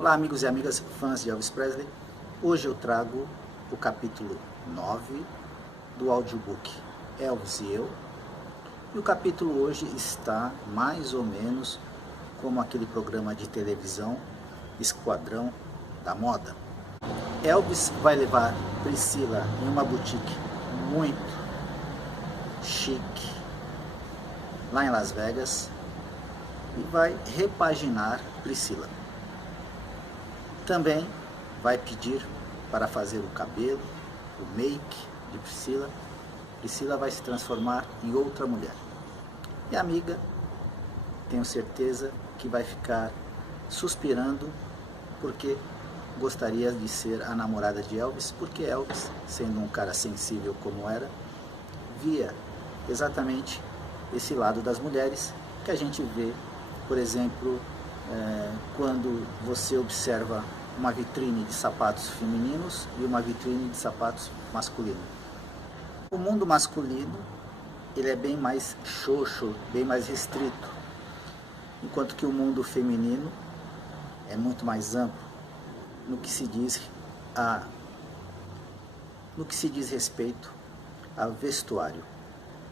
Olá amigos e amigas fãs de Elvis Presley. Hoje eu trago o capítulo 9 do audiobook Elvis e Eu. E o capítulo hoje está mais ou menos como aquele programa de televisão Esquadrão da Moda. Elvis vai levar Priscila em uma boutique muito chique lá em Las Vegas e vai repaginar Priscila. Também vai pedir para fazer o cabelo, o make de Priscila. Priscila vai se transformar em outra mulher. E a amiga, tenho certeza que vai ficar suspirando porque gostaria de ser a namorada de Elvis, porque Elvis, sendo um cara sensível como era, via exatamente esse lado das mulheres que a gente vê, por exemplo, quando você observa uma vitrine de sapatos femininos e uma vitrine de sapatos masculinos. O mundo masculino, ele é bem mais xoxo, bem mais restrito, enquanto que o mundo feminino é muito mais amplo no que se diz respeito ao vestuário.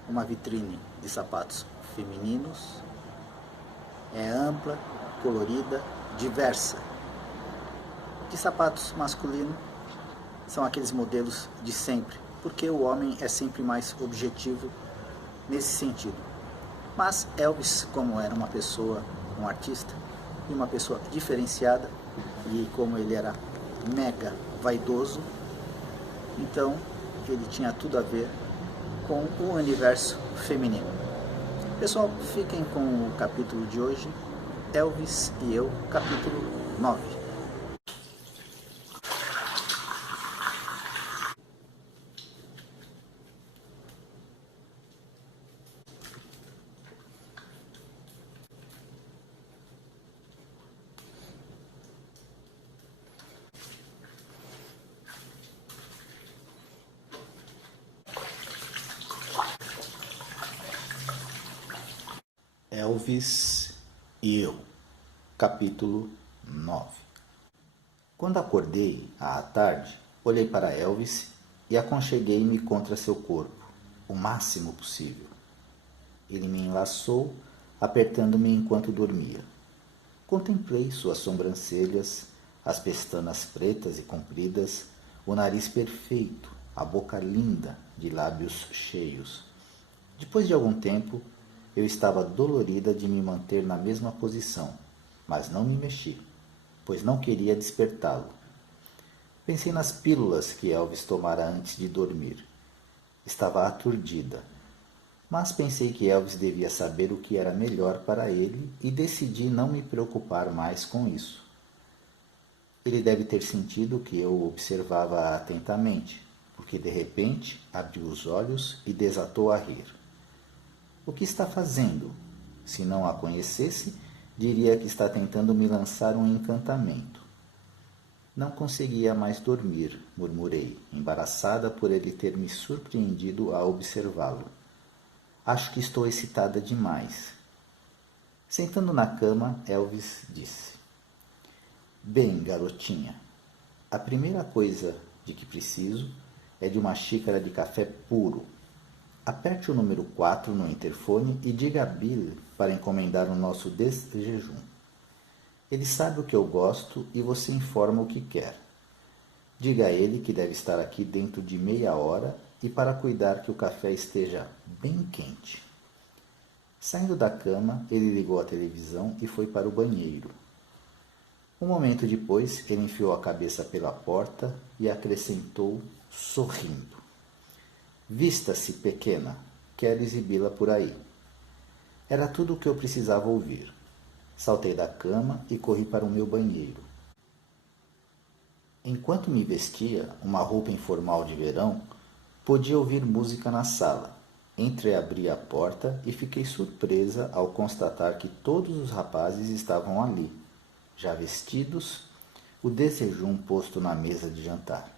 Uma vitrine de sapatos femininos é ampla, colorida, diversa. De sapatos masculinos são aqueles modelos de sempre, porque o homem é sempre mais objetivo nesse sentido. Mas Elvis, como era uma pessoa, um artista, e uma pessoa diferenciada, e como ele era mega vaidoso, então ele tinha tudo a ver com o universo feminino. Pessoal, fiquem com o capítulo de hoje, Elvis e Eu, capítulo 9. Elvis e Eu, capítulo 9. Quando acordei à tarde, olhei para Elvis e aconcheguei-me contra seu corpo, o máximo possível. Ele me enlaçou, apertando-me enquanto dormia. Contemplei suas sobrancelhas, as pestanas pretas e compridas, o nariz perfeito, a boca linda, de lábios cheios. Depois de algum tempo, eu estava dolorida de me manter na mesma posição, mas não me mexi, pois não queria despertá-lo. Pensei nas pílulas que Elvis tomara antes de dormir. Estava aturdida, mas pensei que Elvis devia saber o que era melhor para ele e decidi não me preocupar mais com isso. Ele deve ter sentido que eu o observava atentamente, porque de repente abriu os olhos e desatou a rir. O que está fazendo? Se não a conhecesse, diria que está tentando me lançar um encantamento. Não conseguia mais dormir, murmurei, embaraçada por ele ter me surpreendido a observá-lo. Acho que estou excitada demais. Sentando na cama, Elvis disse: Bem, garotinha, a primeira coisa de que preciso é de uma xícara de café puro. Aperte o número 4 no interfone e diga a Bill para encomendar o nosso desjejum. Ele sabe o que eu gosto e você informa o que quer. Diga a ele que deve estar aqui dentro de meia hora e para cuidar que o café esteja bem quente. Saindo da cama, ele ligou a televisão e foi para o banheiro. Um momento depois, ele enfiou a cabeça pela porta e acrescentou, sorrindo: Vista-se, pequena, quero exibi-la por aí. Era tudo o que eu precisava ouvir. Saltei da cama e corri para o meu banheiro. Enquanto me vestia, uma roupa informal de verão, podia ouvir música na sala. Entreabri a porta e fiquei surpresa ao constatar que todos os rapazes estavam ali, já vestidos, o desjejum posto na mesa de jantar.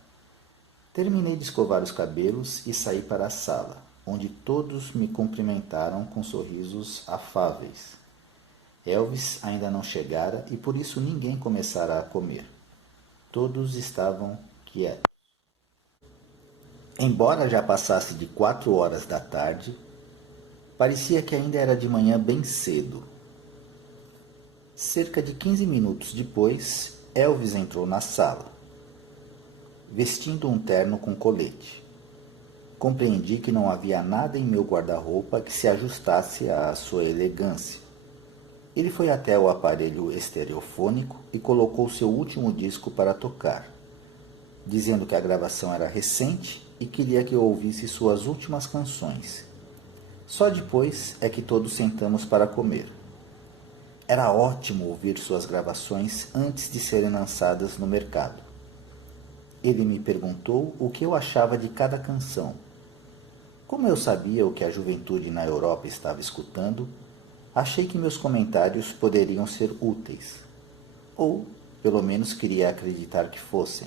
Terminei de escovar os cabelos e saí para a sala, onde todos me cumprimentaram com sorrisos afáveis. Elvis ainda não chegara e por isso ninguém começara a comer. Todos estavam quietos. Embora já passasse de 4 horas da tarde, parecia que ainda era de manhã bem cedo. Cerca de 15 minutos depois, Elvis entrou na sala, vestindo um terno com colete. Compreendi que não havia nada em meu guarda-roupa que se ajustasse à sua elegância. Ele foi até o aparelho estereofônico e colocou seu último disco para tocar, dizendo que a gravação era recente e queria que eu ouvisse suas últimas canções. Só depois é que todos sentamos para comer. Era ótimo ouvir suas gravações antes de serem lançadas no mercado. Ele me perguntou o que eu achava de cada canção. Como eu sabia o que a juventude na Europa estava escutando, achei que meus comentários poderiam ser úteis. Ou, pelo menos, queria acreditar que fossem.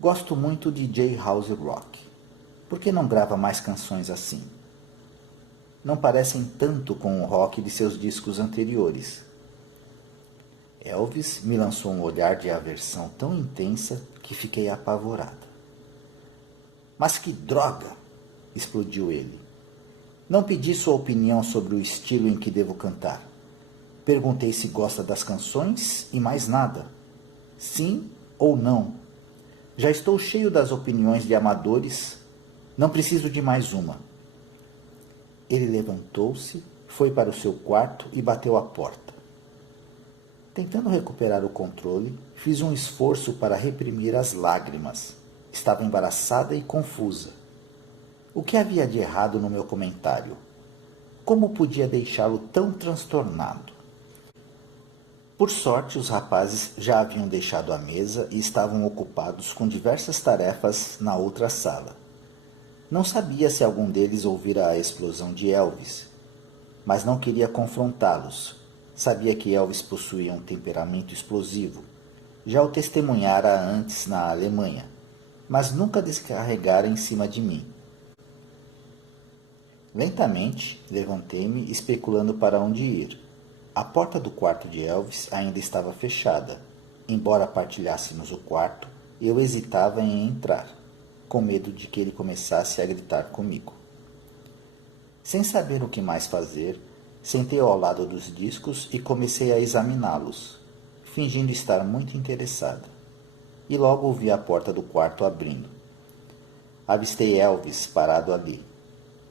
Gosto muito de J. House Rock. Por que não grava mais canções assim? Não parecem tanto com o rock de seus discos anteriores. Elvis me lançou um olhar de aversão tão intensa que fiquei apavorada. Mas que droga! Explodiu ele. Não pedi sua opinião sobre o estilo em que devo cantar. Perguntei se gosta das canções e mais nada. Sim ou não. Já estou cheio das opiniões de amadores. Não preciso de mais uma. Ele levantou-se, foi para o seu quarto e bateu à porta. Tentando recuperar o controle, fiz um esforço para reprimir as lágrimas. Estava embaraçada e confusa. O que havia de errado no meu comentário? Como podia deixá-lo tão transtornado? Por sorte, os rapazes já haviam deixado a mesa e estavam ocupados com diversas tarefas na outra sala. Não sabia se algum deles ouvira a explosão de Elvis, mas não queria confrontá-los. Sabia que Elvis possuía um temperamento explosivo. Já o testemunhara antes na Alemanha, mas nunca descarregara em cima de mim. Lentamente, levantei-me, especulando para onde ir. A porta do quarto de Elvis ainda estava fechada. Embora partilhássemos o quarto, eu hesitava em entrar, com medo de que ele começasse a gritar comigo. Sem saber o que mais fazer, sentei ao lado dos discos e comecei a examiná-los, fingindo estar muito interessada. E logo ouvi a porta do quarto abrindo. Avistei Elvis parado ali.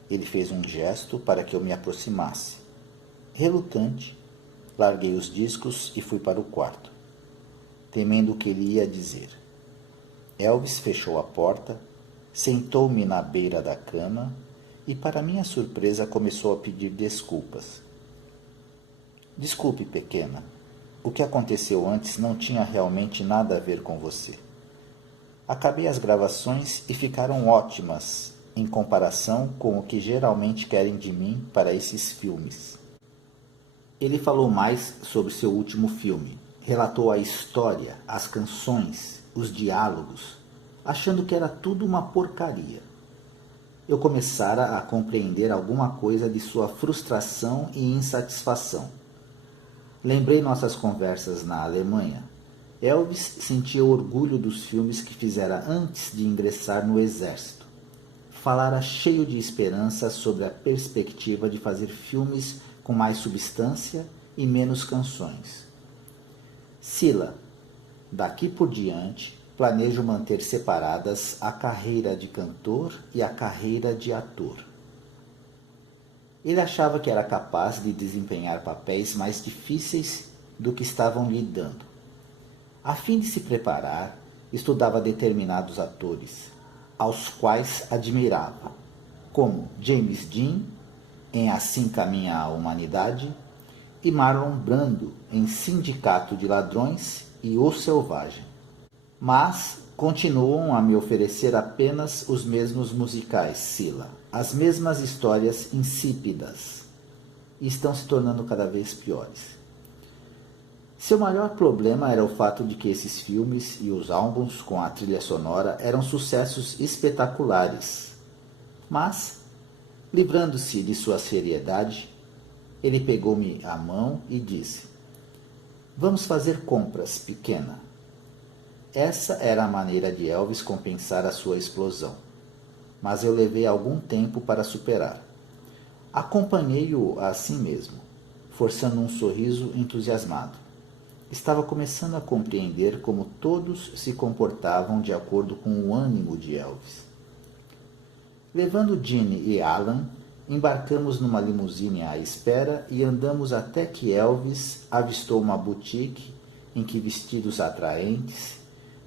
Ele fez um gesto para que eu me aproximasse. Relutante, larguei os discos e fui para o quarto, temendo o que ele ia dizer. Elvis fechou a porta, sentou-me na beira da cama e, para minha surpresa, começou a pedir desculpas. Desculpe, pequena. O que aconteceu antes não tinha realmente nada a ver com você. Acabei as gravações e ficaram ótimas em comparação com o que geralmente querem de mim para esses filmes. Ele falou mais sobre seu último filme, relatou a história, as canções, os diálogos, achando que era tudo uma porcaria. Eu começara a compreender alguma coisa de sua frustração e insatisfação. Lembrei nossas conversas na Alemanha. Elvis sentia orgulho dos filmes que fizera antes de ingressar no exército. Falara cheio de esperança sobre a perspectiva de fazer filmes com mais substância e menos canções. Cilla, daqui por diante, planejo manter separadas a carreira de cantor e a carreira de ator. Ele achava que era capaz de desempenhar papéis mais difíceis do que estavam lhe dando. A fim de se preparar, estudava determinados atores, aos quais admirava, como James Dean, em Assim Caminha a Humanidade, e Marlon Brando, em Sindicato de Ladrões e O Selvagem. Mas continuam a me oferecer apenas os mesmos musicais, Cilla, as mesmas histórias insípidas, e estão se tornando cada vez piores. Seu maior problema era o fato de que esses filmes e os álbuns com a trilha sonora eram sucessos espetaculares, mas, livrando-se de sua seriedade, Ele pegou-me a mão e disse: Vamos fazer compras, pequena. Essa era a maneira de Elvis compensar a sua explosão, mas eu levei algum tempo para superar. Acompanhei-o assim mesmo, forçando um sorriso entusiasmado. Estava começando a compreender como todos se comportavam de acordo com o ânimo de Elvis. Levando Ginny e Alan, embarcamos numa limusine à espera e andamos até que Elvis avistou uma boutique em que vestidos atraentes,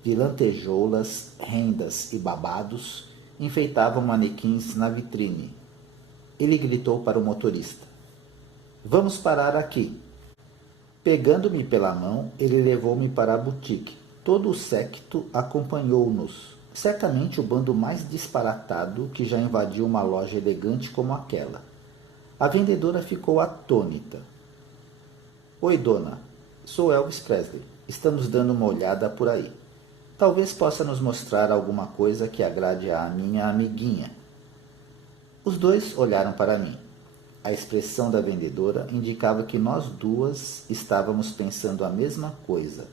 de lantejoulas, rendas e babados, enfeitavam manequins na vitrine. Ele gritou para o motorista: Vamos parar aqui. Pegando-me pela mão, ele levou-me para a boutique. Todo o séquito acompanhou-nos. Certamente o bando mais disparatado que já invadiu uma loja elegante como aquela. A vendedora ficou atônita. Oi, dona. Sou Elvis Presley. Estamos dando uma olhada por aí. Talvez possa nos mostrar alguma coisa que agrade à minha amiguinha. Os dois olharam para mim. A expressão da vendedora indicava que nós duas estávamos pensando a mesma coisa.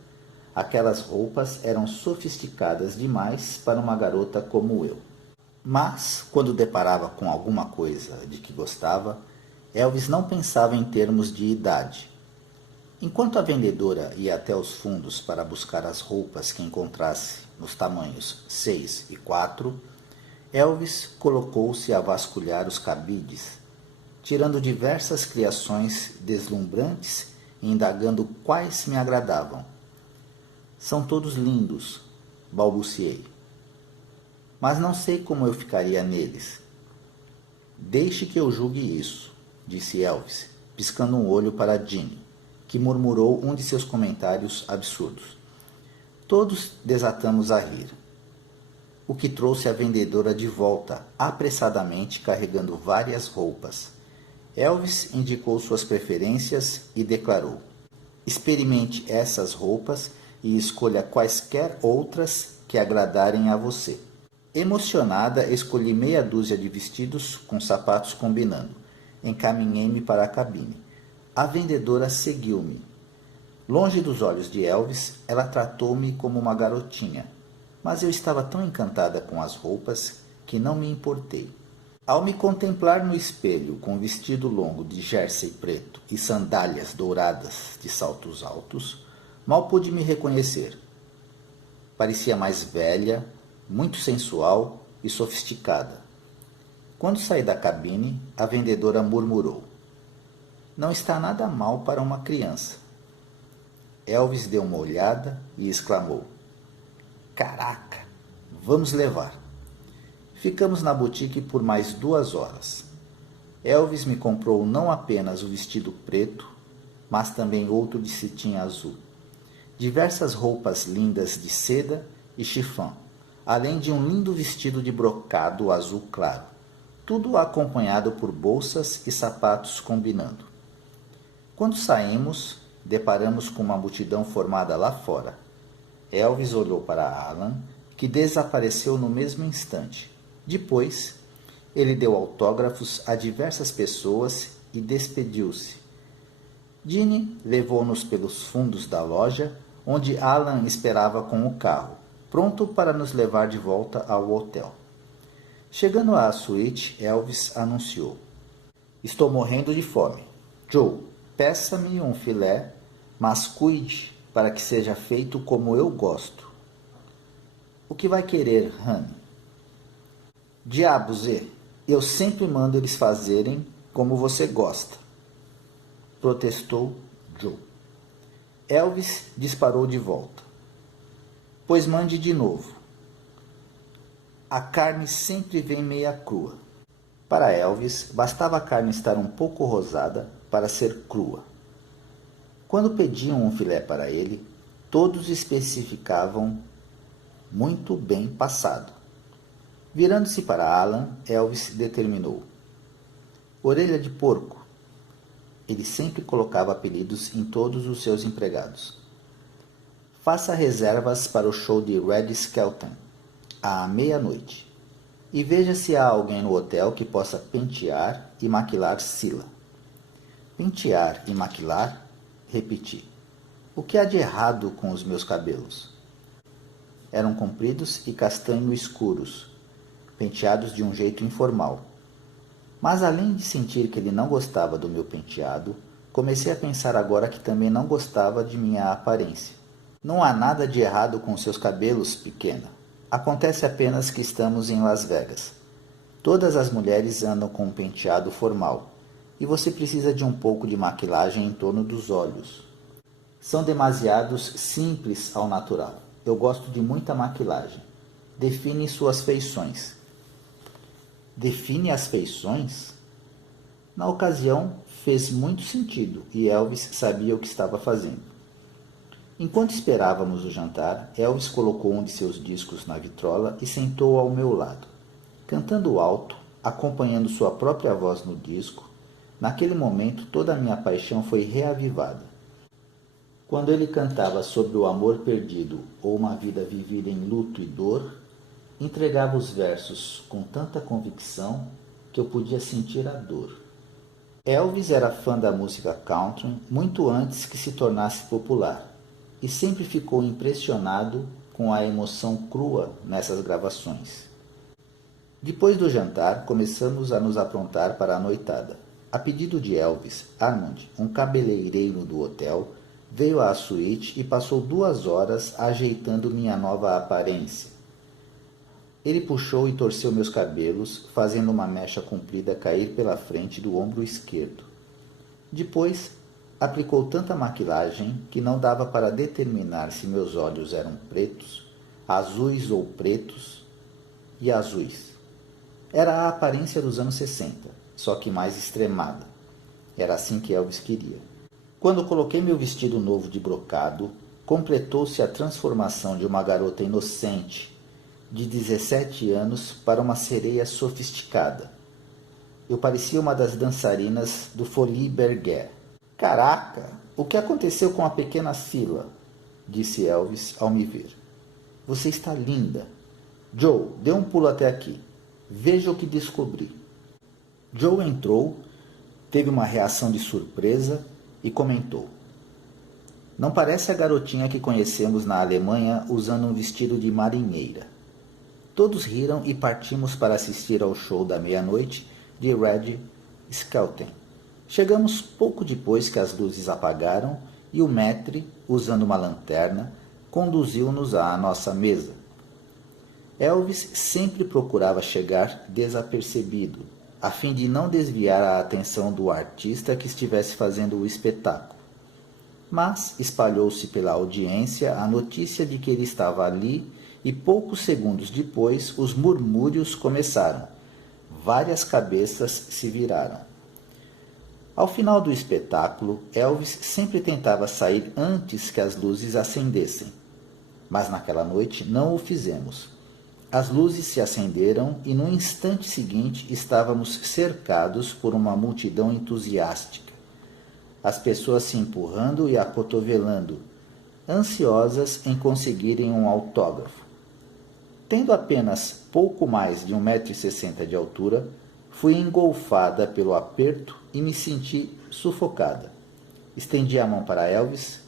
Aquelas roupas eram sofisticadas demais para uma garota como eu. Mas, quando deparava com alguma coisa de que gostava, Elvis não pensava em termos de idade. Enquanto a vendedora ia até os fundos para buscar as roupas que encontrasse nos tamanhos 6 e 4, Elvis colocou-se a vasculhar os cabides, tirando diversas criações deslumbrantes e indagando quais me agradavam. São todos lindos, balbuciei. Mas não sei como eu ficaria neles. Deixe que eu julgue isso, disse Elvis, piscando um olho para Ginny, que murmurou um de seus comentários absurdos. Todos desatamos a rir, o que trouxe a vendedora de volta, apressadamente carregando várias roupas. Elvis indicou suas preferências e declarou: Experimente essas roupas e escolha quaisquer outras que agradarem a você. Emocionada, escolhi meia dúzia de vestidos com sapatos combinando. Encaminhei-me para a cabine. A vendedora seguiu-me. Longe dos olhos de Elvis, ela tratou-me como uma garotinha, mas eu estava tão encantada com as roupas que não me importei. Ao me contemplar no espelho com vestido longo de jersey preto e sandálias douradas de saltos altos, mal pude me reconhecer. Parecia mais velha, muito sensual e sofisticada. Quando saí da cabine, a vendedora murmurou: Não está nada mal para uma criança. Elvis deu uma olhada e exclamou: Caraca, vamos levar. Ficamos na boutique por mais 2 horas. Elvis me comprou não apenas o vestido preto, mas também outro de cetim azul. Diversas roupas lindas de seda e chiffon, além de um lindo vestido de brocado azul claro, tudo acompanhado por bolsas e sapatos combinando. Quando saímos, deparamos com uma multidão formada lá fora. Elvis olhou para Alan, que desapareceu no mesmo instante. Depois, ele deu autógrafos a diversas pessoas e despediu-se. Ginny levou-nos pelos fundos da loja, onde Alan esperava com o carro, pronto para nos levar de volta ao hotel. Chegando à suíte, Elvis anunciou: Estou morrendo de fome. Joe, peça-me um filé, mas cuide para que seja feito como eu gosto. O que vai querer, Honey? Diabos, eu sempre mando eles fazerem como você gosta, protestou Joe. Elvis disparou de volta. Pois mande de novo. A carne sempre vem meia crua. Para Elvis, bastava a carne estar um pouco rosada para ser crua. Quando pediam um filé para ele, todos especificavam muito bem passado. Virando-se para Alan, Elvis determinou: Orelha de porco. Ele sempre colocava apelidos em todos os seus empregados. Faça reservas para o show de Red Skelton, à meia-noite. E veja se há alguém no hotel que possa pentear e maquilar Sila. Pentear e maquilar? Repeti. O que há de errado com os meus cabelos? Eram compridos e castanho escuros, penteados de um jeito informal. Mas além de sentir que ele não gostava do meu penteado, comecei a pensar agora que também não gostava de minha aparência. Não há nada de errado com seus cabelos, pequena. Acontece apenas que estamos em Las Vegas. Todas as mulheres andam com um penteado formal, e você precisa de um pouco de maquilagem em torno dos olhos. São demasiados simples ao natural. Eu gosto de muita maquilagem. Define suas feições. Define as feições? Na ocasião, fez muito sentido e Elvis sabia o que estava fazendo. Enquanto esperávamos o jantar, Elvis colocou um de seus discos na vitrola e sentou ao meu lado. Cantando alto, acompanhando sua própria voz no disco, naquele momento toda a minha paixão foi reavivada. Quando ele cantava sobre o amor perdido ou uma vida vivida em luto e dor, entregava os versos com tanta convicção que eu podia sentir a dor. Elvis era fã da música country muito antes que se tornasse popular e sempre ficou impressionado com a emoção crua nessas gravações. Depois do jantar, começamos a nos aprontar para a noitada. A pedido de Elvis, Armand, um cabeleireiro do hotel, veio à suíte e passou 2 horas ajeitando minha nova aparência. Ele puxou e torceu meus cabelos, fazendo uma mecha comprida cair pela frente do ombro esquerdo. Depois, aplicou tanta maquilagem que não dava para determinar se meus olhos eram pretos, azuis ou pretos e azuis. Era a aparência dos anos 60, só que mais extremada. Era assim que Elvis queria. Quando coloquei meu vestido novo de brocado, completou-se a transformação de uma garota inocente, de 17 anos, para uma sereia sofisticada. Eu parecia uma das dançarinas do Folies Bergère. Caraca, o que aconteceu com a pequena Sila? Disse Elvis ao me ver. Você está linda. Joe, dê um pulo até aqui. Veja o que descobri. Joe entrou, teve uma reação de surpresa e comentou. Não parece a garotinha que conhecemos na Alemanha usando um vestido de marinheira. Todos riram e partimos para assistir ao show da meia-noite de Red Skelton. Chegamos pouco depois que as luzes apagaram e o maître, usando uma lanterna, conduziu-nos à nossa mesa. Elvis sempre procurava chegar desapercebido, a fim de não desviar a atenção do artista que estivesse fazendo o espetáculo. Mas espalhou-se pela audiência a notícia de que ele estava ali e poucos segundos depois os murmúrios começaram. Várias cabeças se viraram. Ao final do espetáculo, Elvis sempre tentava sair antes que as luzes acendessem. Mas naquela noite não o fizemos. As luzes se acenderam e no instante seguinte estávamos cercados por uma multidão entusiástica. As pessoas se empurrando e acotovelando, ansiosas em conseguirem um autógrafo. Tendo apenas pouco mais de 1,60 m de altura, fui engolfada pelo aperto e me senti sufocada. Estendi a mão para Elvis,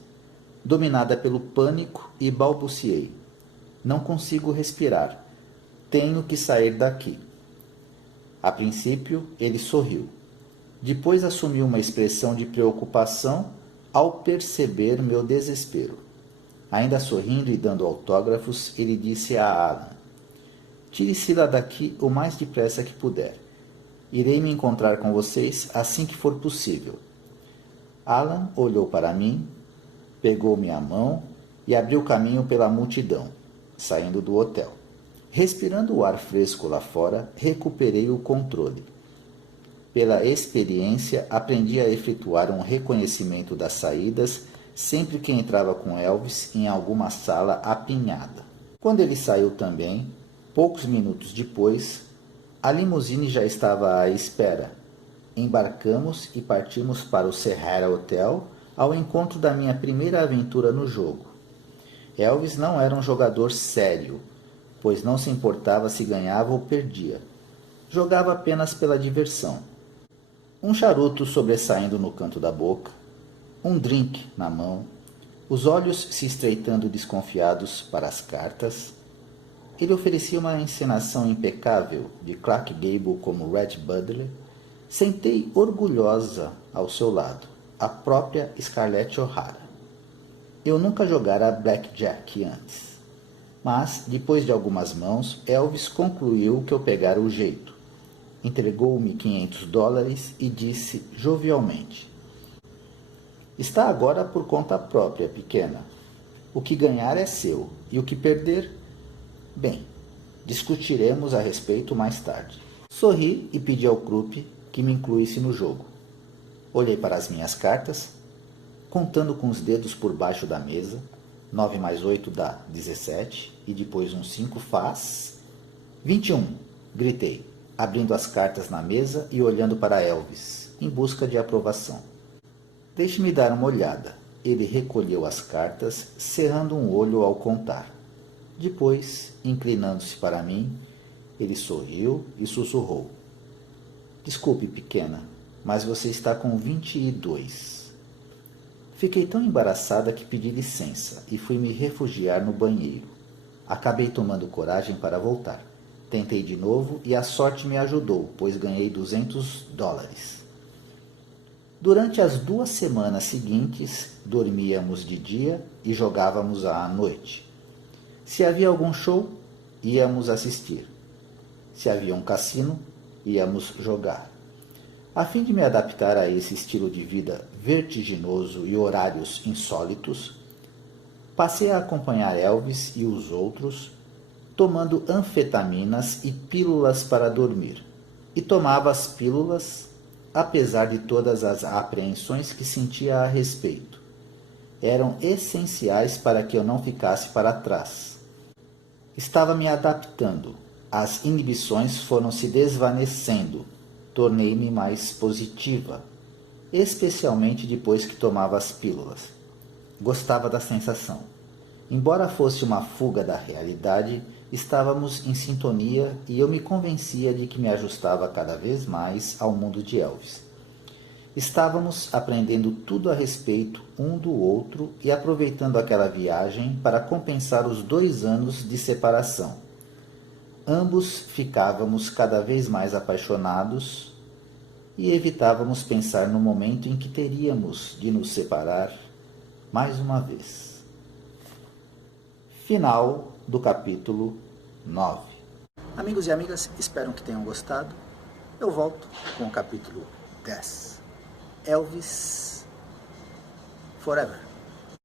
dominada pelo pânico, e balbuciei. Não consigo respirar. Tenho que sair daqui. A princípio, ele sorriu. Depois assumiu uma expressão de preocupação ao perceber meu desespero. Ainda sorrindo e dando autógrafos, ele disse a Alan: Tire Sila daqui o mais depressa que puder. Irei me encontrar com vocês assim que for possível. Alan olhou para mim, pegou minha mão e abriu caminho pela multidão, saindo do hotel. Respirando o ar fresco lá fora, recuperei o controle. Pela experiência, aprendi a efetuar um reconhecimento das saídas sempre que entrava com Elvis em alguma sala apinhada. Quando ele saiu também, poucos minutos depois, a limusine já estava à espera. Embarcamos e partimos para o Sahara Hotel ao encontro da minha primeira aventura no jogo. Elvis não era um jogador sério, pois não se importava se ganhava ou perdia. Jogava apenas pela diversão. um charuto sobressaindo no canto da boca, um drink na mão, os olhos se estreitando desconfiados para as cartas. Ele oferecia uma encenação impecável de Clark Gable como Red Butler. Sentei orgulhosa ao seu lado, a própria Scarlett O'Hara. Eu nunca jogara blackjack antes, mas, depois de algumas mãos, Elvis concluiu que eu pegara o jeito. Entregou-me $500 e disse jovialmente: "Está agora por conta própria, pequena. O que ganhar é seu, e o que perder, bem, discutiremos a respeito mais tarde." Sorri e pedi ao Krupp que me incluísse no jogo. Olhei para as minhas cartas, contando com os dedos por baixo da mesa. 9 mais 8 dá 17, e depois um 5 faz 21, gritei, abrindo as cartas na mesa e olhando para Elvis, em busca de aprovação. "Deixe-me dar uma olhada." Ele recolheu as cartas, cerrando um olho ao contar. Depois, inclinando-se para mim, ele sorriu e sussurrou: "Desculpe, pequena, mas você está com 22. Fiquei tão embaraçada que pedi licença e fui me refugiar no banheiro. Acabei tomando coragem para voltar. Tentei de novo e a sorte me ajudou, pois ganhei $200. Durante as 2 semanas seguintes, dormíamos de dia e jogávamos à noite. Se havia algum show, íamos assistir. Se havia um cassino, íamos jogar. A fim de me adaptar a esse estilo de vida vertiginoso e horários insólitos, passei a acompanhar Elvis e os outros, tomando anfetaminas e pílulas para dormir. E tomava as pílulas, apesar de todas as apreensões que sentia a respeito. Eram essenciais para que eu não ficasse para trás. Estava me adaptando. As inibições foram se desvanecendo. Tornei-me mais positiva, especialmente depois que tomava as pílulas. Gostava da sensação. Embora fosse uma fuga da realidade, estávamos em sintonia e eu me convencia de que me ajustava cada vez mais ao mundo de Elvis. Estávamos aprendendo tudo a respeito um do outro e aproveitando aquela viagem para compensar os 2 anos de separação. Ambos ficávamos cada vez mais apaixonados e evitávamos pensar no momento em que teríamos de nos separar mais uma vez. Final do capítulo 9. Amigos e amigas, espero que tenham gostado. Eu volto com o capítulo 10. Elvis Forever.